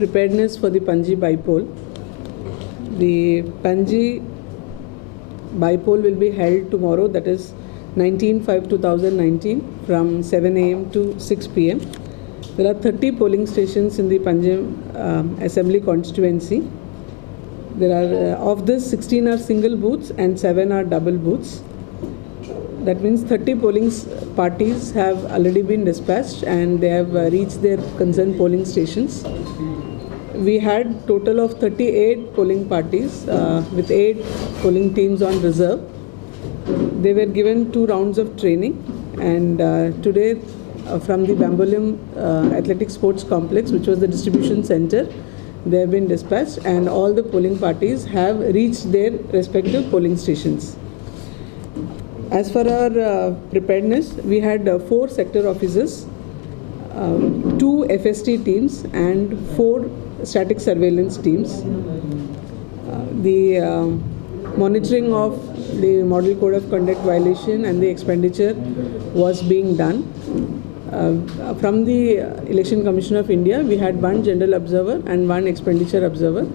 Preparedness for the Panji Bipole. The Panji Bipole will be held tomorrow, that is 19/5/2019 from 7 a.m. to 6 p.m. There are 30 polling stations in the Panjim Assembly constituency. There are, of this, 16 are single booths and 7 are double booths. That means 30 polling parties have already been dispatched and they have reached their concerned polling stations. We had total of 38 polling parties with 8 polling teams on reserve. They were given 2 rounds of training, and today from the Bambolim Athletic Sports Complex, which was the distribution center, they have been dispatched and all the polling parties have reached their respective polling stations. As for our preparedness, we had 4 sector officers, 2 FST teams and 4 static surveillance teams. The monitoring of the Model Code of Conduct violation and the expenditure was being done. From the Election Commission of India, we had 1 general observer and 1 expenditure observer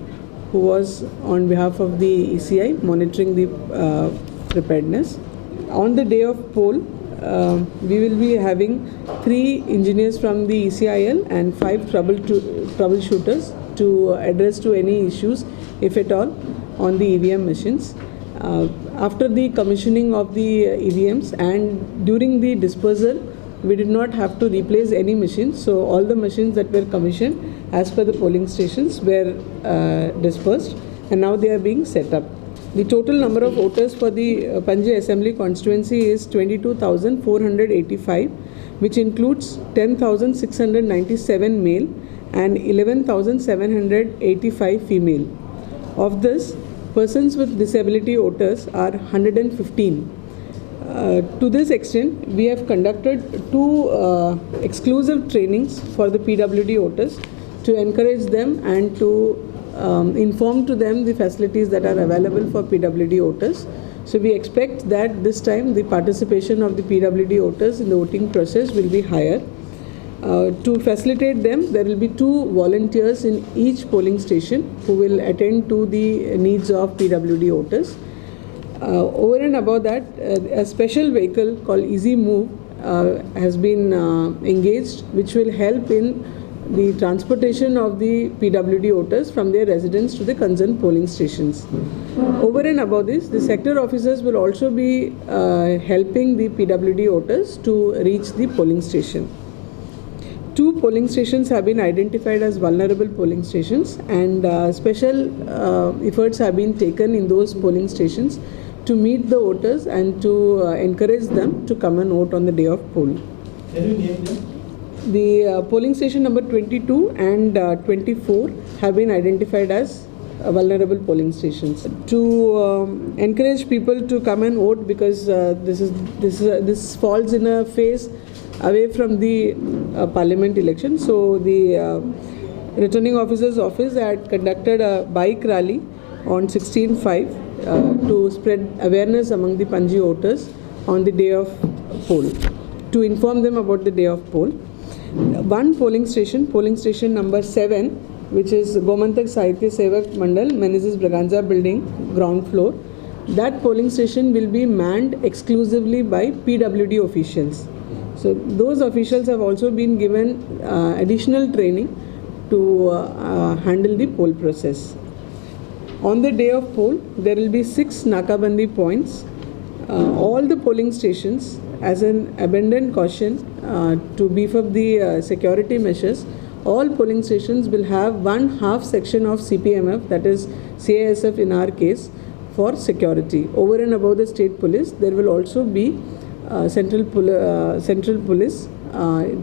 who was on behalf of the ECI monitoring the preparedness. On the day of poll, we will be having 3 engineers from the ECIL and 5 troubleshooters to address to any issues, if at all, on the EVM machines. After the commissioning of the EVMs and during the dispersal, we did not have to replace any machines. So all the machines that were commissioned as per the polling stations were dispersed, and now they are being set up. The total number of voters for the Panji Assembly constituency is 22,485, which includes 10,697 male and 11,785 female. Of this, persons with disability voters are 115. To this extent, we have conducted 2 exclusive trainings for the PWD voters to encourage them and to inform to them the facilities that are available for PWD voters. So we expect that this time the participation of the PWD voters in the voting process will be higher. To facilitate them, there will be 2 volunteers in each polling station who will attend to the needs of PWD voters. Over and above that, a special vehicle called Easy Move has been engaged, which will help in the transportation of the PWD voters from their residence to the concerned polling stations. Over and above this, the sector officers will also be helping the PWD voters to reach the polling station. 2 polling stations have been identified as vulnerable polling stations, and special efforts have been taken in those polling stations to meet the voters and to encourage them to come and vote on the day of poll. Can you name them? The polling station number 22 and 24 have been identified as vulnerable polling stations. To encourage people to come and vote, because this falls in a phase away from the parliament election. So the returning officer's office had conducted a bike rally on 16/5 to spread awareness among the Panji voters on the day of poll, to inform them about the day of poll. 1 polling station number 7, which is Gomantak Sahitya Sevak Mandal, Menezes Braganza building, ground floor. That polling station will be manned exclusively by PWD officials. So those officials have also been given additional training to handle the poll process. On the day of poll, there will be 6 Nakabandi points. All the polling stations, as an abundant caution to beef up the security measures, all polling stations will have 1/2 section of CPMF, that is CISF in our case, for security. Over and above the state police, there will also be central police,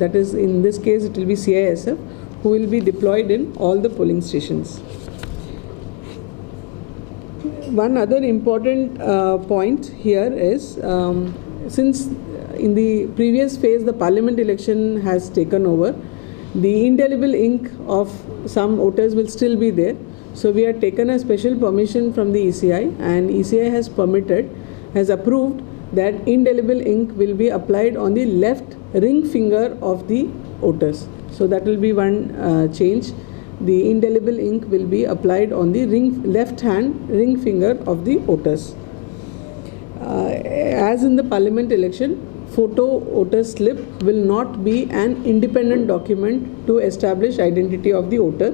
that is, in this case it will be CISF, who will be deployed in all the polling stations. One other important point here is, since in the previous phase the parliament election has taken over, the indelible ink of some voters will still be there. So we have taken a special permission from the ECI, and ECI has approved that indelible ink will be applied on the left ring finger of the voters. So that will be one change the indelible ink will be applied on the left hand ring finger of the voters. As in the parliament election, photo voter slip will not be an independent document to establish identity of the voter,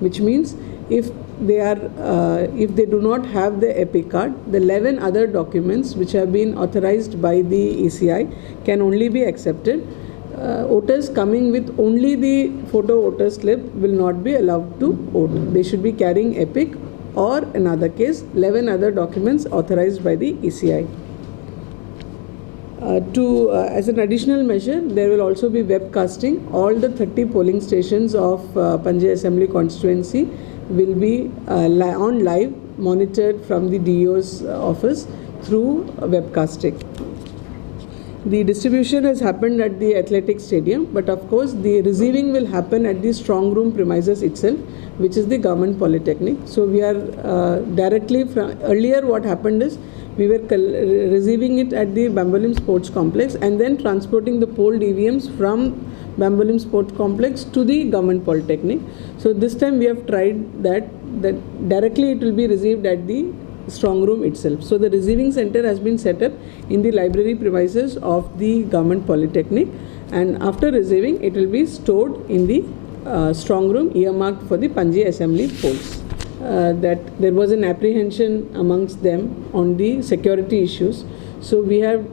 which means if they do not have the EPIC card, the 11 other documents which have been authorized by the ECI can only be accepted. Voters coming with only the photo voter slip will not be allowed to vote. They should be carrying EPIC or, in other case, 11 other documents authorized by the ECI. As an additional measure, there will also be webcasting. All the 30 polling stations of Panjim Assembly constituency will be on live, monitored from the DO's office through webcasting. The distribution has happened at the athletic stadium, but of course the receiving will happen at the strong room premises itself, which is the government polytechnic. So we are directly from earlier what happened is we were receiving it at the Bambolim Sports Complex and then transporting the poll DVMs from Bambolim Sports Complex to the government polytechnic. So this time we have tried that directly it will be received at the strong room itself. So the receiving center has been set up in the library premises of the government polytechnic, and after receiving it will be stored in the strong room earmarked for the Panjim Assembly polls. That there was an apprehension amongst them on the security issues. So we have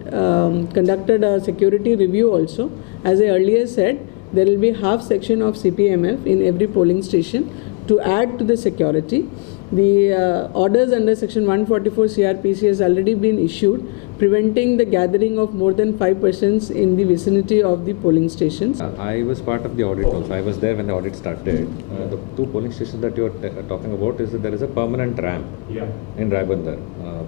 conducted a security review also. As I earlier said, there will be half section of CPMF in every polling station to add to the security. The orders under section 144 CRPC has already been issued, preventing the gathering of more than 5 persons in the vicinity of the polling stations. I was part of the audit also. I was there when the audit started. The two polling stations that you are talking about is that there is a permanent ramp in Raibandar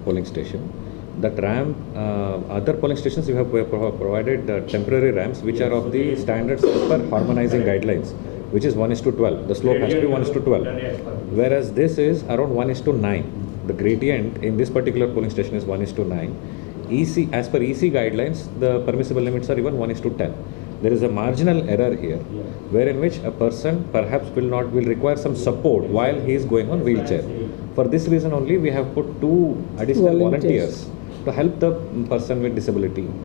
polling station. That ramp, other polling stations you have provided temporary ramps which are of the standards per harmonizing guidelines, which is 1:12. The slope has to be 1:12. Whereas this is around 1:9. The gradient in this particular polling station is 1:9. EC, as per EC guidelines, the permissible limits are even 1:10. There is a marginal error here, wherein which a person perhaps will require some support while he is going on wheelchair. For this reason only, we have put 2 additional volunteers to help the person with disability